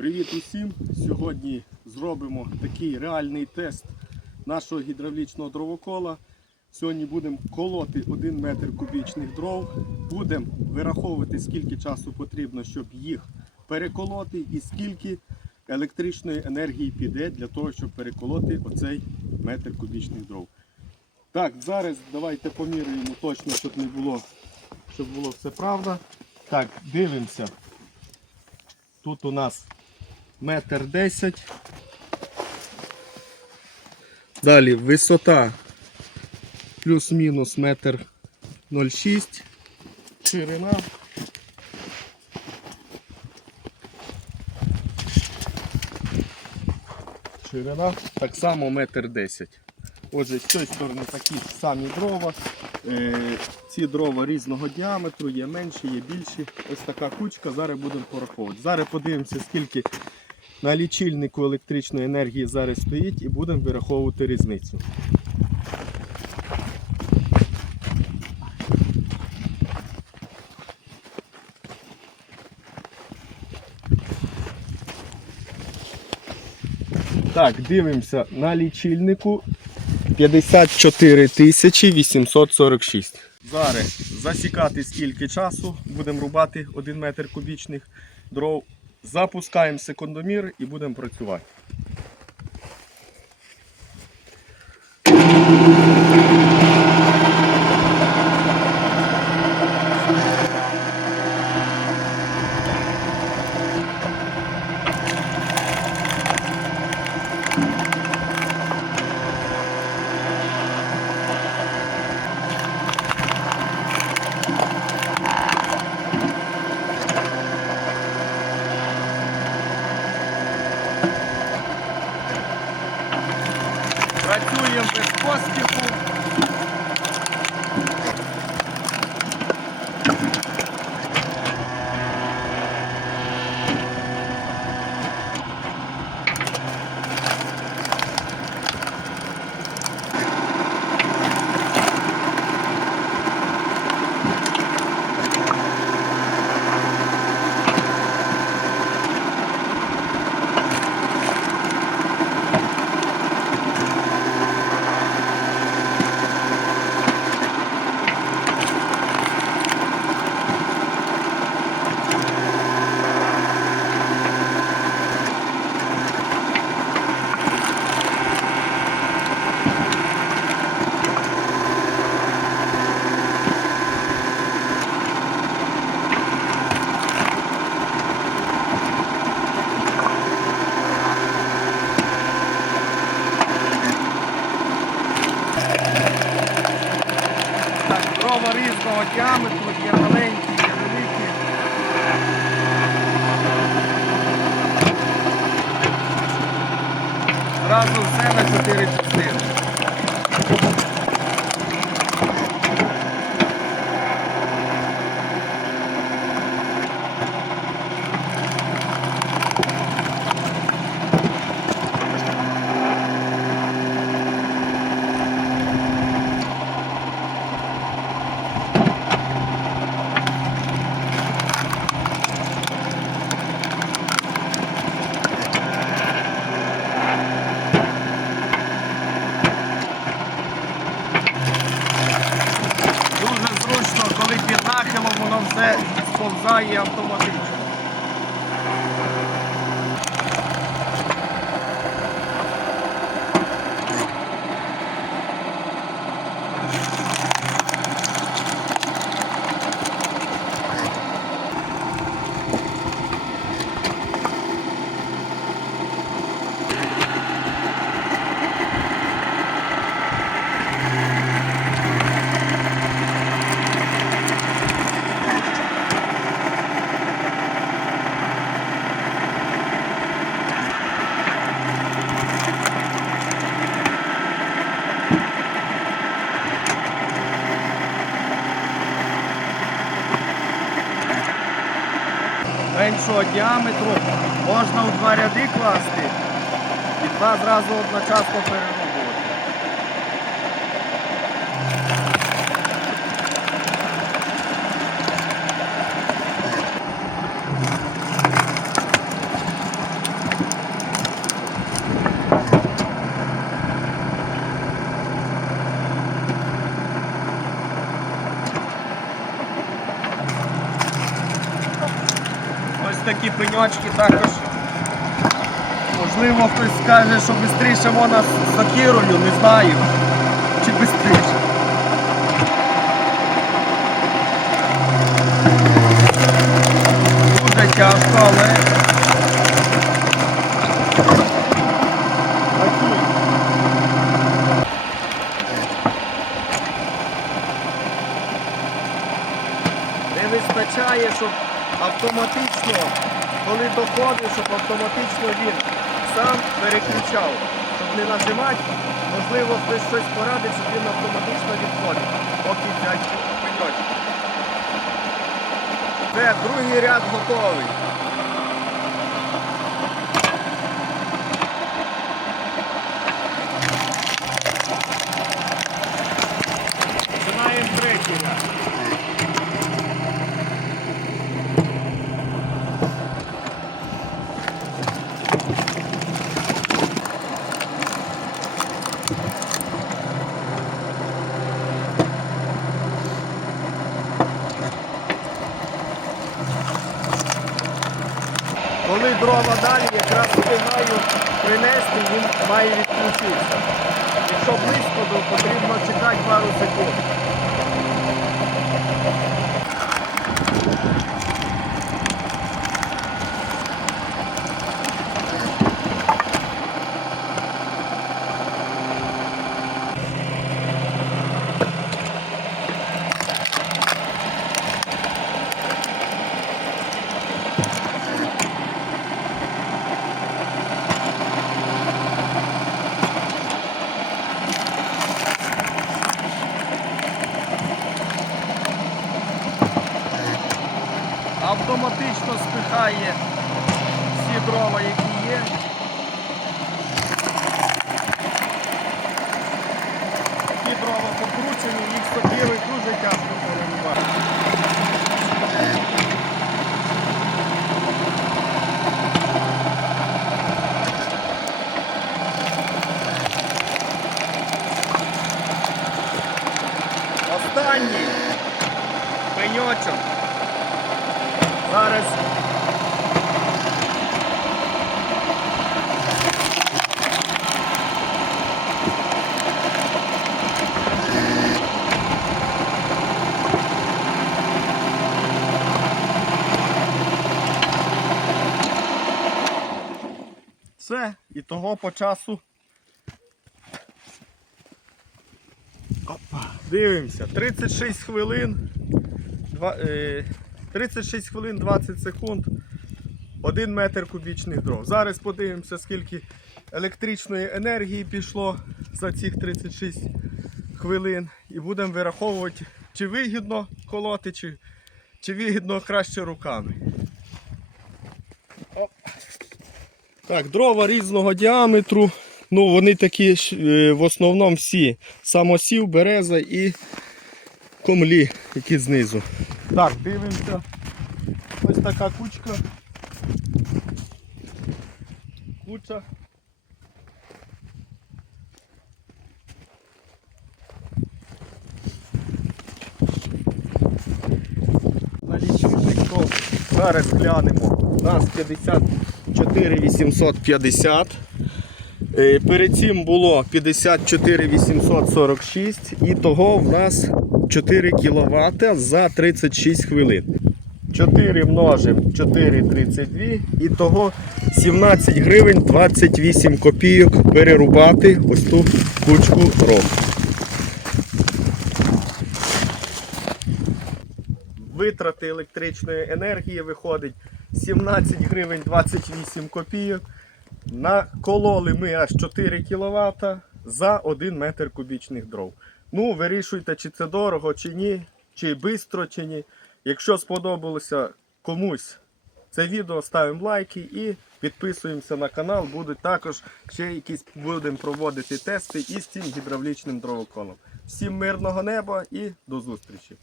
Привіт усім! Сьогодні зробимо такий реальний тест нашого гідравлічного дровокола. Сьогодні будемо колоти 1 метр кубічних дров. Будемо вираховувати, скільки часу потрібно, щоб їх переколоти, і скільки електричної енергії піде для того, щоб переколоти оцей метр кубічних дров. Так, зараз давайте поміряємо точно, щоб не було, щоб було все правда. Так, дивимося. Тут у нас метр десять. Далі висота плюс-мінус метр 0,6. Ширина. Ширина так само метр десять. Отже, з цієї сторони такі самі дрова. Е, ці дрова різного діаметру, є менші, є більші. Ось така кучка. Зараз будемо пораховувати. Зараз подивимося, скільки на лічильнику електричної енергії зараз стоїть і будемо вираховувати різницю. Так, дивимося на лічильнику 54 тисячі 846. Зараз засікати скільки часу. Будемо рубати 1 метр кубічних дров. Запускаємо секундомір і будемо працювати. Дрова діаметру, є маленькі, є великі. Разом все на 4 частини. Дуже зручно, коли під нахилом воно все сповзає автоматично. Меншого діаметру можна у два ряди класти і два зразу одночасно переробувати. Пеньочки також. Можливо, хтось скаже, що швидше можна з сокирою, не знаю. Чи швидше. Дуже тяжко, але. Не вистачає, щоб автоматично, коли доходить, щоб автоматично він сам переключав, щоб не нажимати, можливо, хтось щось порадить, щоб він автоматично відходить. взять пеньочок. Це другий ряд готовий. Починаємо третій ряд. Коли дрова далі, якраз встигаю принести, він має відключитися. Якщо близько, то потрібно чекати пару секунд. Автоматично спихає всі дрова, які є. Ті дрова покручені, їх сокирою дуже тяжко переливати. Останній пеньочок. Зараз. Все, і того по часу. Опа. Дивимося. 36 хвилин. Два, е, 36 хвилин 20 секунд. 1 метр кубічних дров. Зараз подивимося, скільки електричної енергії пішло за цих 36 хвилин. І будемо вираховувати, чи вигідно колоти, чи, чи вигідно краще руками. Так, дрова різного діаметру. Ну, вони такі е, в основному всі. Самосів, береза і комлі, які знизу. Так, дивимося. Ось така кучка. Куча. На лічильник зараз глянемо. У нас 54 850. Е, Перед цим було 54 846 і того в нас 4 кВт за 36 хвилин. 4 множимо 4,32 і того 17 гривень 28 копійок перерубати ось ту кучку дров. Витрати електричної енергії виходить 17 гривень 28 копійок. Накололи ми аж 4 кВт за 1 метр кубічних дров. Ну, вирішуйте, чи це дорого, чи ні, чи швидко, чи ні. Якщо сподобалося комусь це відео, ставимо лайки і підписуємося на канал. Будуть також ще якісь будемо проводити тести із цим гідравлічним дровоколом. Всім мирного неба і до зустрічі!